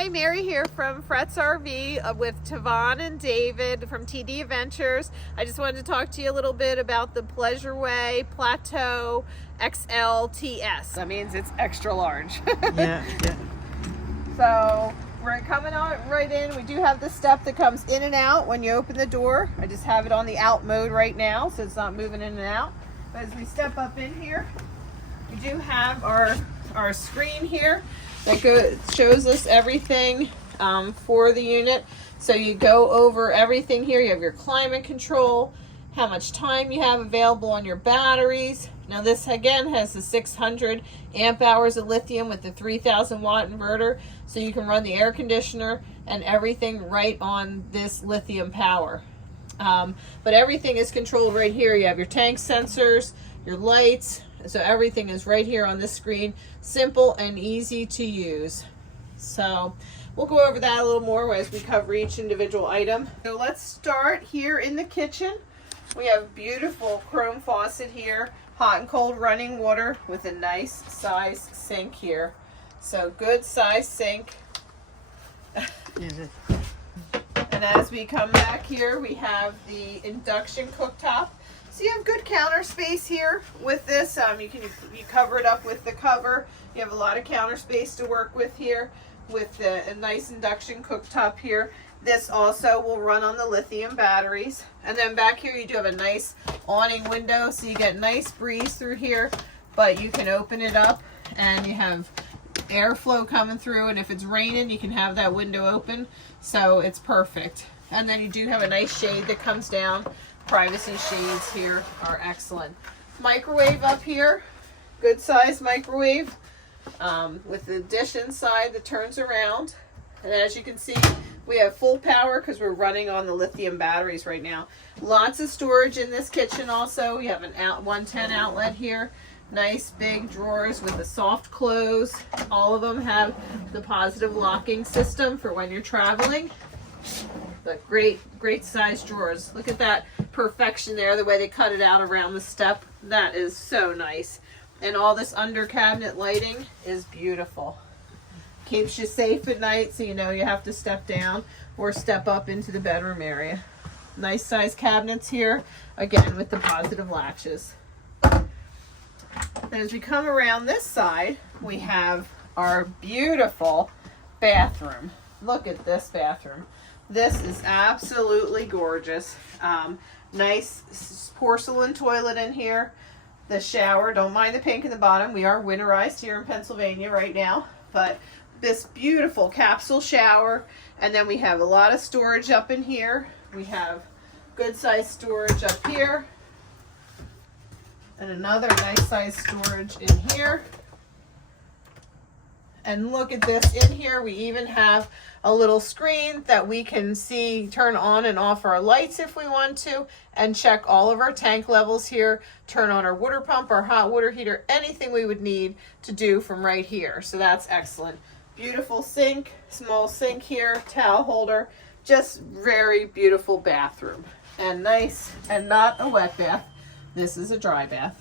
Hi, Mary here from Fretz RV with Tavon and David from TD Adventures. I just wanted to talk to you a little bit about the Pleasureway Plateau Xlts. That means it's extra large. Yeah. So we're coming out right in. We do have the step that comes in and out when you open the door. I just have it on the out mode right now, so it's not moving in and out. But as we step up in here, we do have our screen here that shows us everything for the unit. So you go over everything here. You have your climate control, how much time you have available on your batteries. Now this again has the 600 amp hours of lithium with the 3000 watt inverter, so you can run the air conditioner and everything right on this lithium power. But everything is controlled right here. You have your tank sensors, your lights, so everything is right here on this screen. Simple and easy to use. So we'll go over that a little more as we cover each individual item. So let's start here in the kitchen. We have beautiful chrome faucet here, hot and cold running water with a nice size sink here. So good size sink. And as we come back here, we have the induction cooktop. So you have good counter space here with this. You cover it up with the cover. You have a lot of counter space to work with here with a nice induction cooktop here. This also will run on the lithium batteries. And then back here you do have a nice awning window, so you get nice breeze through here, but you can open it up and you have airflow coming through, and if it's raining you can have that window open, so it's perfect. And then you do have a nice shade that comes down. Privacy shades here are excellent. Microwave up here, good size microwave with the dish inside that turns around. And as you can see, we have full power because we're running on the lithium batteries right now. Lots of storage in this kitchen also. We have an 110 outlet here. Nice big drawers with a soft close. All of them have the positive locking system for when you're traveling. But great size drawers. Look at that perfection there, the way they cut it out around the step. That is so nice. And all this under cabinet lighting is beautiful. Keeps you safe at night, so you know you have to step down or step up into the bedroom area. Nice size cabinets here, again with the positive latches. Then as we come around this side, we have our beautiful bathroom. Look at this bathroom. This is absolutely gorgeous. Nice porcelain toilet in here. The shower, don't mind the pink in the bottom. We are winterized here in Pennsylvania right now, but this beautiful capsule shower. And then we have a lot of storage up in here. We have good size storage up here. And another nice size storage in here. And look at this in here. We even have a little screen that we can see, turn on and off our lights if we want to, and check all of our tank levels here, turn on our water pump, our hot water heater, anything we would need to do from right here. So that's excellent. Beautiful sink, small sink here, towel holder, just very beautiful bathroom. And nice, and not a wet bath. This is a dry bath.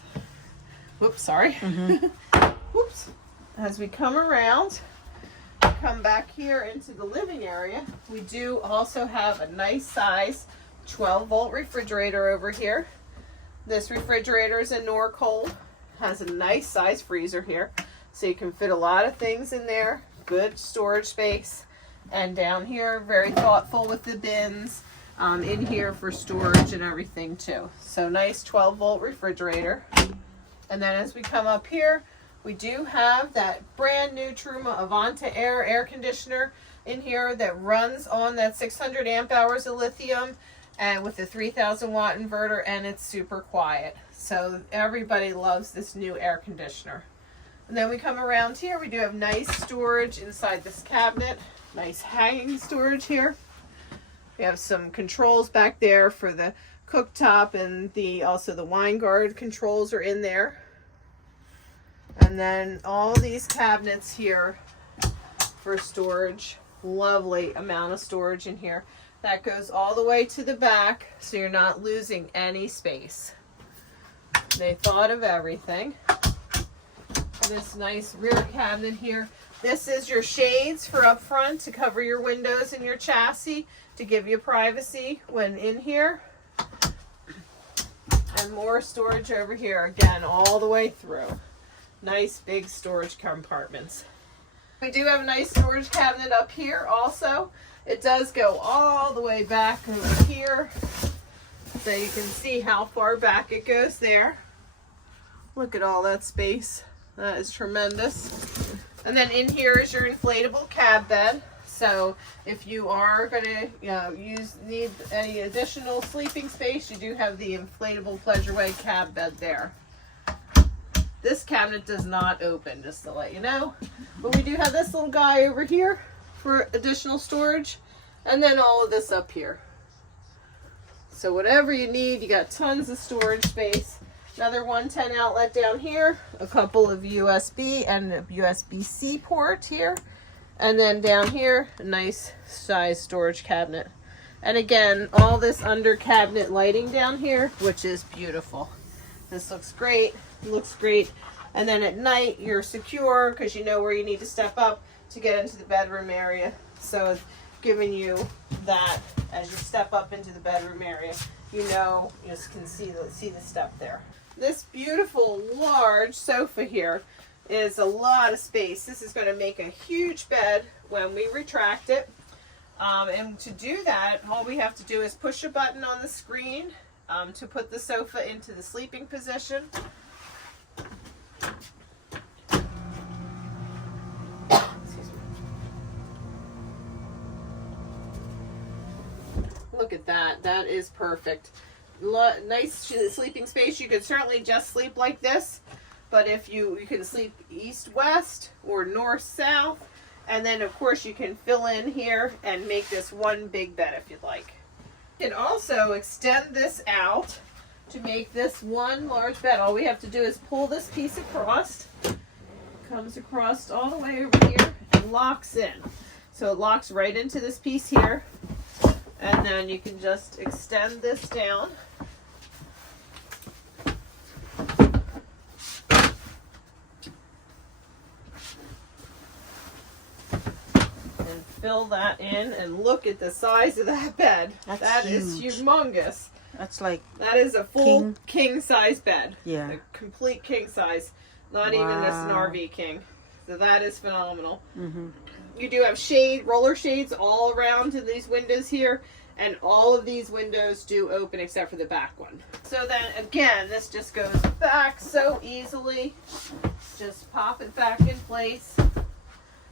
Whoops, sorry. Whoops. As we come around, come back here into the living area, we do also have a nice size 12-volt refrigerator over here. This refrigerator is a Norcold, has a nice size freezer here, so you can fit a lot of things in there. Good storage space. And down here, very thoughtful with the bins in here for storage and everything too. So nice 12-volt refrigerator. And then as we come up here, we do have that brand new Truma Avanta air conditioner in here that runs on that 600 amp hours of lithium and with the 3000 watt inverter, and it's super quiet. So everybody loves this new air conditioner. And then we come around here, we do have nice storage inside this cabinet, nice hanging storage here. We have some controls back there for the cooktop, and also the wine guard controls are in there. And then all these cabinets here for storage. Lovely amount of storage in here. That goes all the way to the back, so you're not losing any space. They thought of everything. This nice rear cabinet here This is your shades for up front to cover your windows and your chassis to give you privacy when in here. And more storage over here, again, all the way through. Nice big storage compartments. We do have a nice storage cabinet up here also. It does go all the way back over here. So you can see how far back it goes there. Look at all that space. That is tremendous. And then in here is your inflatable cab bed. So if you are going to need any additional sleeping space, you do have the inflatable Pleasureway cab bed there. This cabinet does not open, just to let you know. But we do have this little guy over here for additional storage. And then all of this up here. So whatever you need, you got tons of storage space. Another 110 outlet down here. A couple of USB and a USB-C port here. And then down here, a nice size storage cabinet. And again, all this under cabinet lighting down here, which is beautiful. This looks great, looks great. And then at night, you're secure because you know where you need to step up to get into the bedroom area. So it's giving you that as you step up into the bedroom area, you know, you just can see the step there. This beautiful large sofa here is a lot of space. This is going to make a huge bed when we retract it. And to do that, all we have to do is push a button on the screen to put the sofa into the sleeping position. Look at that. That is perfect. Nice sleeping space. You could certainly just sleep like this. But if you can sleep east-west or north-south, and then of course you can fill in here and make this one big bed if you'd like. You can also extend this out to make this one large bed. All we have to do is pull this piece across. Comes across all the way over here and locks in. So it locks right into this piece here. And then you can just extend this down. Fill that in and look at the size of that bed. That is humongous. That's like that is a full king size bed. Yeah. A complete king size. Not even this an RV king. So that is phenomenal. Mm-hmm. You do have roller shades all around in these windows here, and all of these windows do open except for the back one. So then again, this just goes back so easily. Just pop it back in place.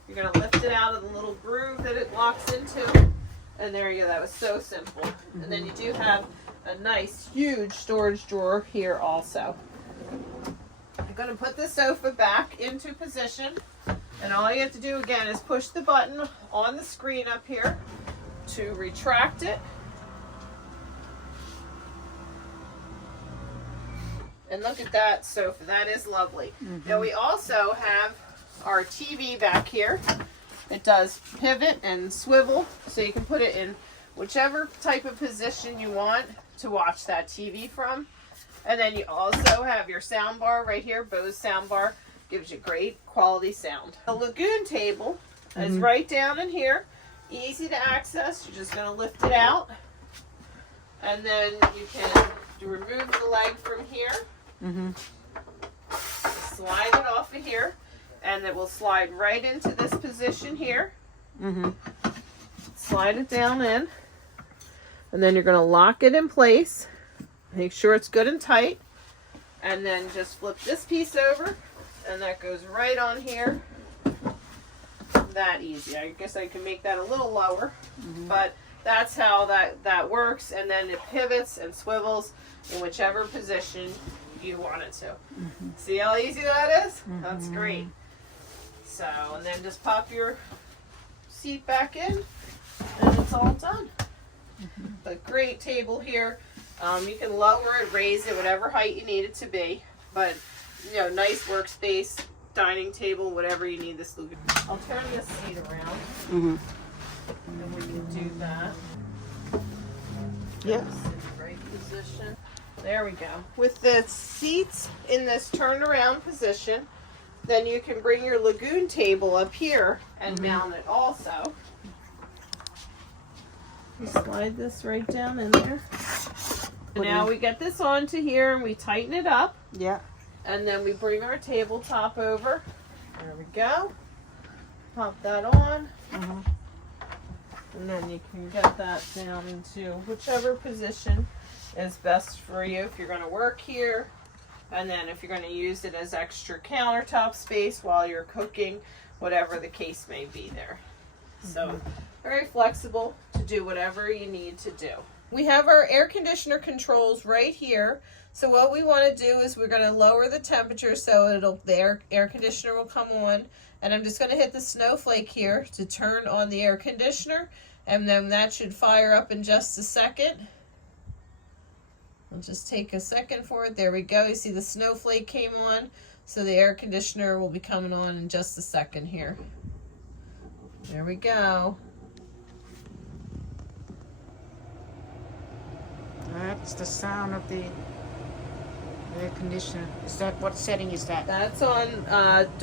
You're going to lift it out of the little groove that it locks into. And there you go. That was so simple. Mm-hmm. And then you do have a nice, huge storage drawer here also. I'm going to put the sofa back into position. And all you have to do again is push the button on the screen up here to retract it. And look at that sofa. That is lovely. Mm-hmm. Now we also have our TV back here. It does pivot and swivel, so you can put it in whichever type of position you want to watch that TV from. And then you also have your sound bar right here. Bose sound bar gives you great quality sound. The lagoon table is right down in here. Easy to access. You're just going to lift it out. And then you can remove the leg from here. Slide it off of here. And it will slide right into this position here. Slide it down in. And then you're going to lock it in place. Make sure it's good and tight. And then just flip this piece over. And that goes right on here. That easy. I guess I can make that a little lower. But that's how that works. And then it pivots and swivels in whichever position you want it to. See how easy that is? That's great. So, and then just pop your seat back in, and it's all done. A great table here. You can lower it, raise it, whatever height you need it to be. But, you know, nice workspace, dining table, whatever you need this lagoon. I'll turn this seat around, and we can do that. Yep. In the right position. There we go. With the seats in this turnaround position, then you can bring your lagoon table up here and mount it also. You slide this right down in there. And now we get this onto here and we tighten it up. Yeah. And then we bring our tabletop over. There we go. Pop that on. And then you can get that down into whichever position is best for you if you're going to work here. And then if you're going to use it as extra countertop space while you're cooking, whatever the case may be there. So very flexible to do whatever you need to do. We have our air conditioner controls right here. So what we want to do is we're going to lower the temperature so the air conditioner will come on. And I'm just going to hit the snowflake here to turn on the air conditioner. And then that should fire up in just a second. I'll just take a second for it. There we go. You see the snowflake came on. So the air conditioner will be coming on in just a second here. There we go. That's the sound of the air conditioner. Is that, what setting is that? That's on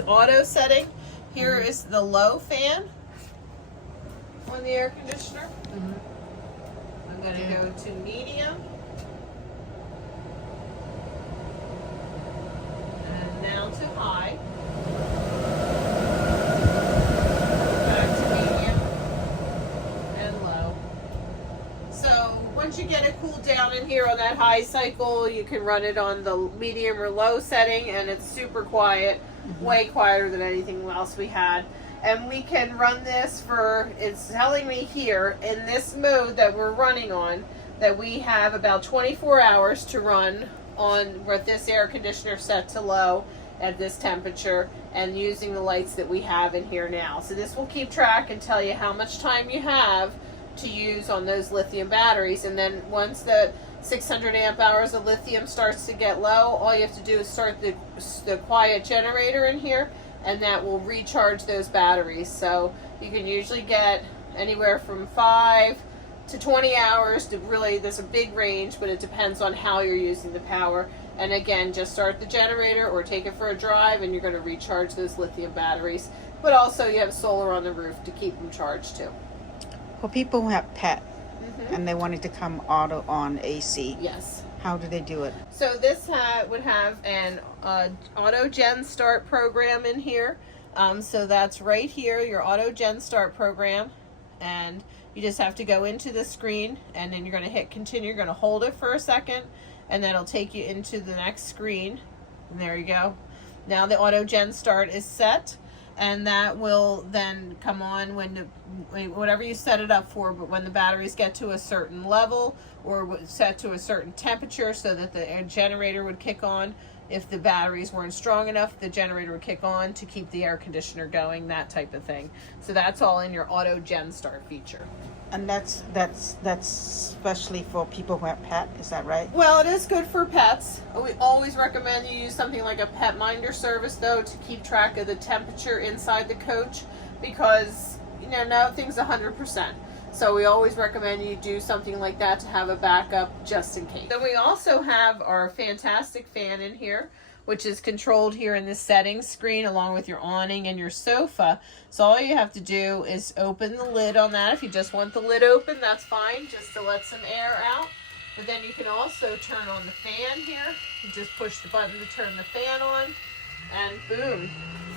auto setting. Here is the low fan on the air conditioner. I'm going to go to medium. And now to high. Back to medium and low. So once you get it cooled down in here on that high cycle, you can run it on the medium or low setting, and it's super quiet, way quieter than anything else we had. And we can run this for, it's telling me here in this mode that we're running on, that we have about 24 hours to run on with this air conditioner set to low at this temperature and using the lights that we have in here now. So this will keep track and tell you how much time you have to use on those lithium batteries. And then once the 600 amp hours of lithium starts to get low, all you have to do is start the quiet generator in here, and that will recharge those batteries. So you can usually get anywhere from 5 to 20 hours to really, there's a big range, but it depends on how you're using the power. And again, just start the generator or take it for a drive and you're going to recharge those lithium batteries. But also you have solar on the roof to keep them charged too. For people who have pet and they wanted to come auto on AC, yes. How do they do it? So this would have an auto gen start program in here. So that's right here, your auto gen start program. And you just have to go into the screen and then you're going to hit continue. You're going to hold it for a second and then it'll take you into the next screen. And there you go. Now the auto gen start is set, and that will then come on when whatever you set it up for, but when the batteries get to a certain level or set to a certain temperature so that the air generator would kick on. If the batteries weren't strong enough, the generator would kick on to keep the air conditioner going, that type of thing. So that's all in your auto gen start feature. And that's especially for people who have pet, is that right? Well, it is good for pets. We always recommend you use something like a pet minder service, though, to keep track of the temperature inside the coach, because nothing's 100%. So we always recommend you do something like that to have a backup just in case. Then we also have our fantastic fan in here, which is controlled here in the settings screen along with your awning and your sofa. So all you have to do is open the lid on that. If you just want the lid open, that's fine, just to let some air out. But then you can also turn on the fan here. You just push the button to turn the fan on, and boom,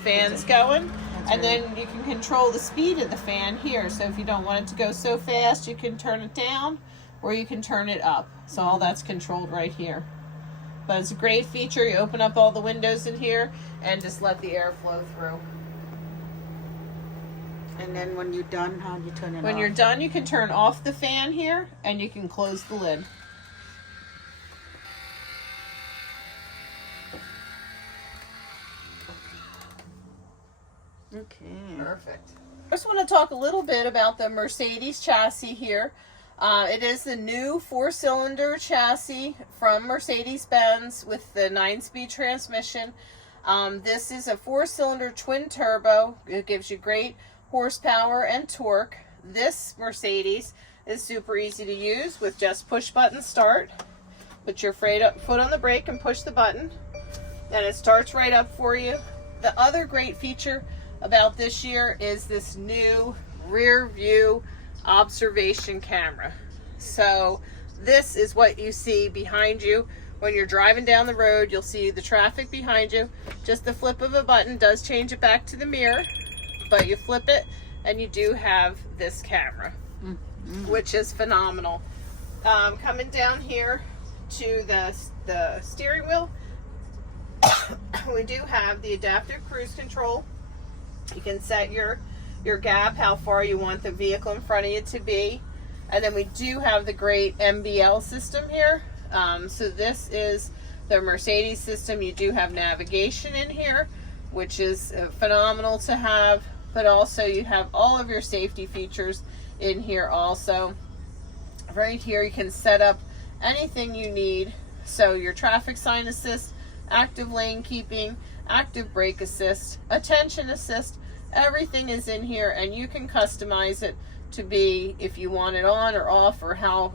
fan's going. And then you can control the speed of the fan here. So if you don't want it to go so fast, you can turn it down or you can turn it up. So all that's controlled right here. But it's a great feature. You open up all the windows in here and just let the air flow through. And then when you're done, how do you turn it off? When you're done, you can turn off the fan here and you can close the lid. Okay. Perfect. I just want to talk a little bit about the Mercedes chassis here. It is the new 4-cylinder chassis from Mercedes-Benz with the 9-speed transmission. This is a 4-cylinder twin turbo. It gives you great horsepower and torque. This Mercedes is super easy to use with just push button start. Put your foot on the brake and push the button, and it starts right up for you. The other great feature about this year is this new rear view observation camera. So this is what you see behind you. When you're driving down the road, you'll see the traffic behind you. Just the flip of a button does change it back to the mirror, but you flip it and you do have this camera, which is phenomenal. Coming down here to the steering wheel, we do have the adaptive cruise control. You can set your gap, how far you want the vehicle in front of you to be. And then we do have the great MBL system here. So this is the Mercedes system. You do have navigation in here, which is phenomenal to have, but also you have all of your safety features in here also. Right here you can set up anything you need. So your traffic sign assist, active lane keeping, active brake assist, attention assist, everything is in here, and you can customize it to be if you want it on or off, or how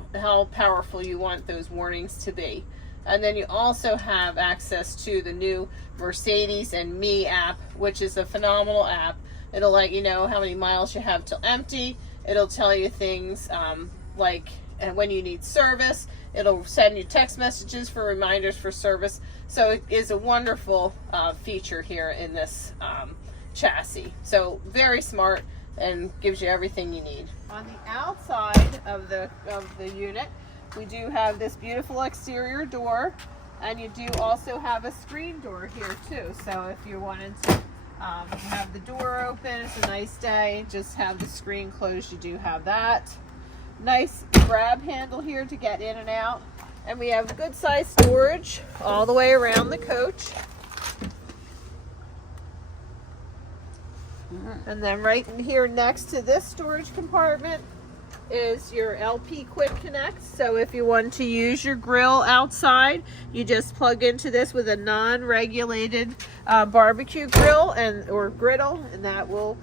powerful you want those warnings to be. And then you also have access to the new Mercedes and Me app, which is a phenomenal app. It'll let you know how many miles you have till empty. It'll tell you things like when you need service. It'll send you text messages for reminders for service. So it is a wonderful feature here in this chassis. So very smart and gives you everything you need. On the outside of the unit, we do have this beautiful exterior door, and you do also have a screen door here too. So if you wanted to have the door open, it's a nice day, just have the screen closed, you do have that. Nice grab handle here to get in and out. And we have good size storage all the way around the coach. And then right in here next to this storage compartment is your LP Quick Connect. So if you want to use your grill outside, you just plug into this with a non-regulated barbecue grill or griddle, and that will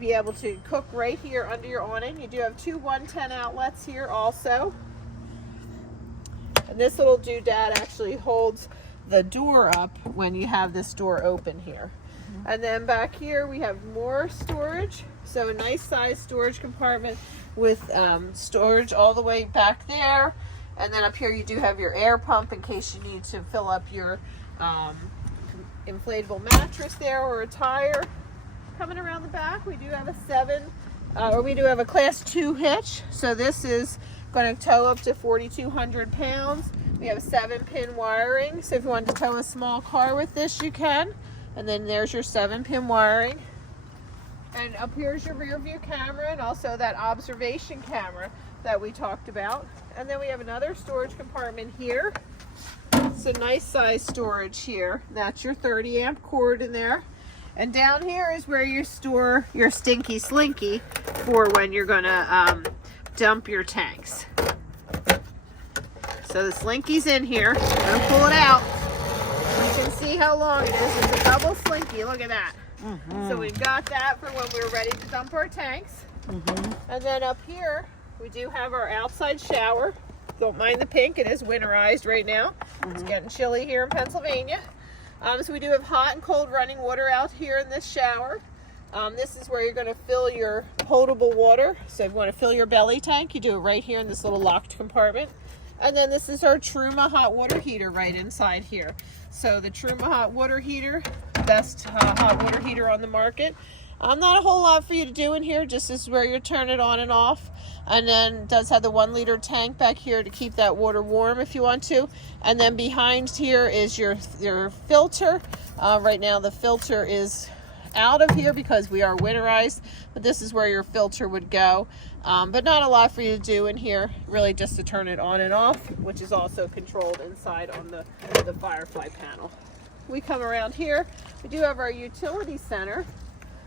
be able to cook right here under your awning. You do have two 110 outlets here also. And this little doodad actually holds the door up when you have this door open here. And then back here we have more storage. So a nice size storage compartment with storage all the way back there. And then up here you do have your air pump in case you need to fill up your inflatable mattress there or a tire. Coming around the back, we do have a class 2 hitch. So this is going to tow up to 4,200 pounds. We have 7-pin wiring. So if you want to tow a small car with this, you can. And then there's your 7-pin wiring. And up here's your rear view camera and also that observation camera that we talked about. And then we have another storage compartment here. It's a nice size storage here. That's your 30 amp cord in there. And down here is where you store your stinky slinky for when you're gonna dump your tanks. So the slinky's in here. I'm gonna pull it out. You can see how long it is. It's a double slinky. Look at that. So we've got that for when we're ready to dump our tanks. And then up here, we do have our outside shower. Don't mind the pink. It is winterized right now. It's getting chilly here in Pennsylvania. So we do have hot and cold running water out here in this shower. This is where you're going to fill your potable water. So if you want to fill your belly tank, you do it right here in this little locked compartment. And then this is our Truma hot water heater right inside here. So the Truma hot water heater, best hot water heater on the market. Not a whole lot for you to do in here. Just this is where you turn it on and off. And then it does have the 1-liter tank back here to keep that water warm if you want to. And then behind here is your filter. Right now the filter is out of here because we are winterized, but this is where your filter would go. But not a lot for you to do in here, really just to turn it on and off, which is also controlled inside on the Firefly panel. We come around here, we do have our utility center.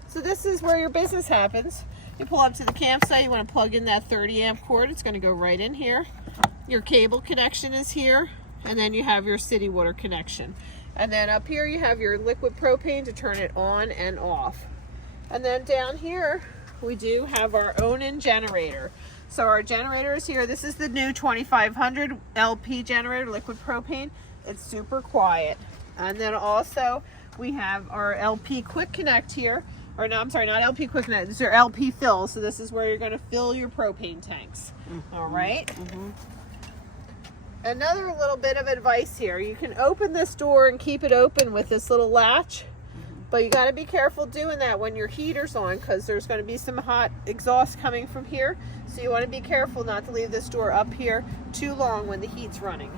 So this is where your business happens. You pull up to the campsite, you want to plug in that 30 amp cord, it's going to go right in here. Your cable connection is here, and then you have your city water connection. And then up here you have your liquid propane to turn it on and off. And then down here we do have our Awning generator. So our generator is here. This is the new 2500 LP generator, liquid propane. It's super quiet. And then also we have our LP Quick Connect here. Or no, I'm sorry, not LP Quick Connect. This is your LP fill. So this is where you're going to fill your propane tanks. All right. Another little bit of advice here. You can open this door and keep it open with this little latch. But you got to be careful doing that when your heater's on, because there's going to be some hot exhaust coming from here. So you want to be careful not to leave this door up here too long when the heat's running.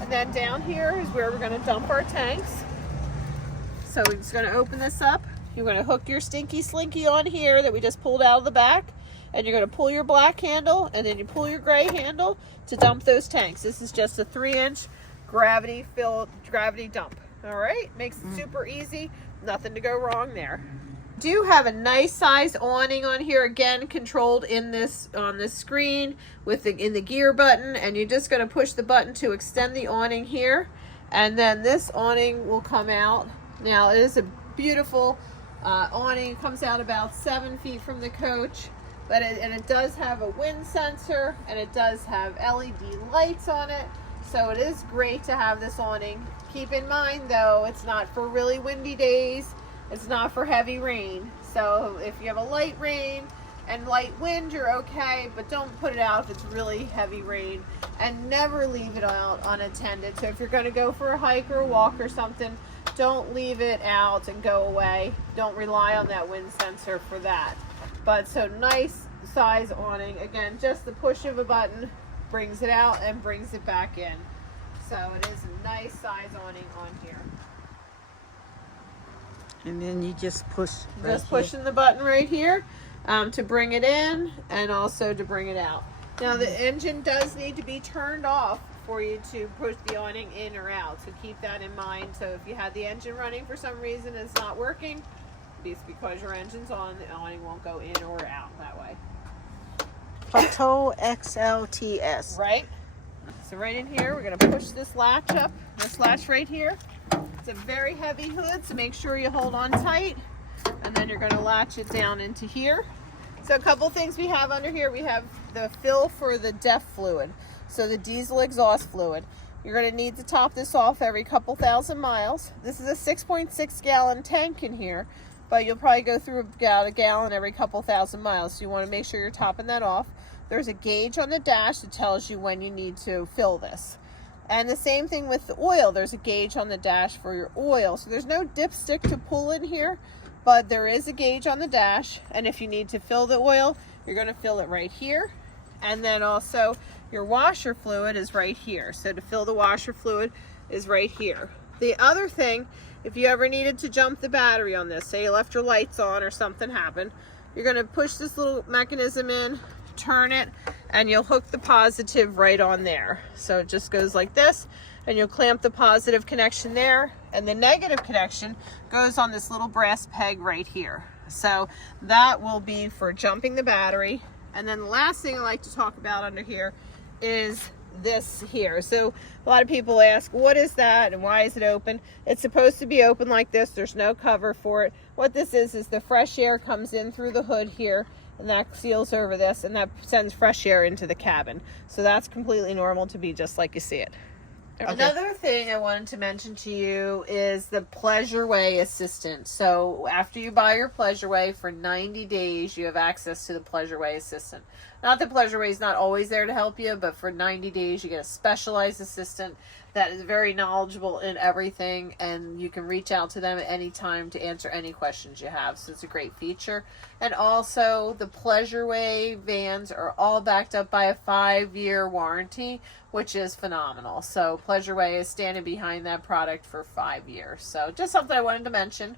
And then down here is where we're going to dump our tanks. So we're just going to open this up. You're going to hook your stinky slinky on here that we just pulled out of the back. And you're going to pull your black handle, and then you pull your gray handle to dump those tanks. This is just a 3-inch gravity dump. All right, makes it super easy. Nothing to go wrong there. Do have a nice size awning on here, again controlled in this on this screen with in the gear button, and you're just going to push the button to extend the awning here, and then this awning will come out. Now it is a beautiful awning. It comes out about 7 feet from the coach, but it does have a wind sensor, and it does have LED lights on it. So it is great to have this awning. Keep in mind though, it's not for really windy days. It's not for heavy rain. So if you have a light rain and light wind, you're okay, but don't put it out if it's really heavy rain, and never leave it out unattended. So if you're going to go for a hike or a walk or something, don't leave it out and go away. Don't rely on that wind sensor for that. But so nice size awning. Again, just the push of a button brings it out and brings it back in. So it is a nice size awning on here. And then you just push. Just pushing the button right here to bring it in and also to bring it out. Now the engine does need to be turned off for you to push the awning in or out. So keep that in mind. So if you had the engine running for some reason and it's not working, it's because your engine's on, the awning won't go in or out that way. Plateau Xlts. Right. So right in here, we're going to push this latch up. This latch right here. It's a very heavy hood, so make sure you hold on tight. And then you're going to latch it down into here. So a couple things we have under here. We have the fill for the DEF fluid. So the diesel exhaust fluid. You're going to need to top this off every couple thousand miles. This is a 6.6 gallon tank in here, but you'll probably go through about a gallon every couple thousand miles. So you want to make sure you're topping that off. There's a gauge on the dash that tells you when you need to fill this. And the same thing with the oil. There's a gauge on the dash for your oil. So there's no dipstick to pull in here, but there is a gauge on the dash. And if you need to fill the oil, you're going to fill it right here. And then also your washer fluid is right here. So to fill the washer fluid is right here. The other thing, if you ever needed to jump the battery on this, say you left your lights on or something happened, you're going to push this little mechanism in, turn it, and you'll hook the positive right on there. So it just goes like this, and you'll clamp the positive connection there, and the negative connection goes on this little brass peg right here. So that will be for jumping the battery. And then the last thing I like to talk about under here is this here. So a lot of people ask, what is that and why is it open? It's supposed to be open like this. There's no cover for it. What this is the fresh air comes in through the hood here, and that seals over this, and that sends fresh air into the cabin. So that's completely normal to be just like you see it. Okay. Another thing I wanted to mention to you is the Pleasureway Assistant. So after you buy your Pleasureway, for 90 days, you have access to the Pleasureway Assistant. Not that Pleasureway is not always there to help you, but for 90 days, you get a specialized assistant that is very knowledgeable in everything, and you can reach out to them at any time to answer any questions you have. So it's a great feature. And also, the Pleasureway vans are all backed up by a 5-year warranty, which is phenomenal. So Pleasureway is standing behind that product for 5 years. So just something I wanted to mention.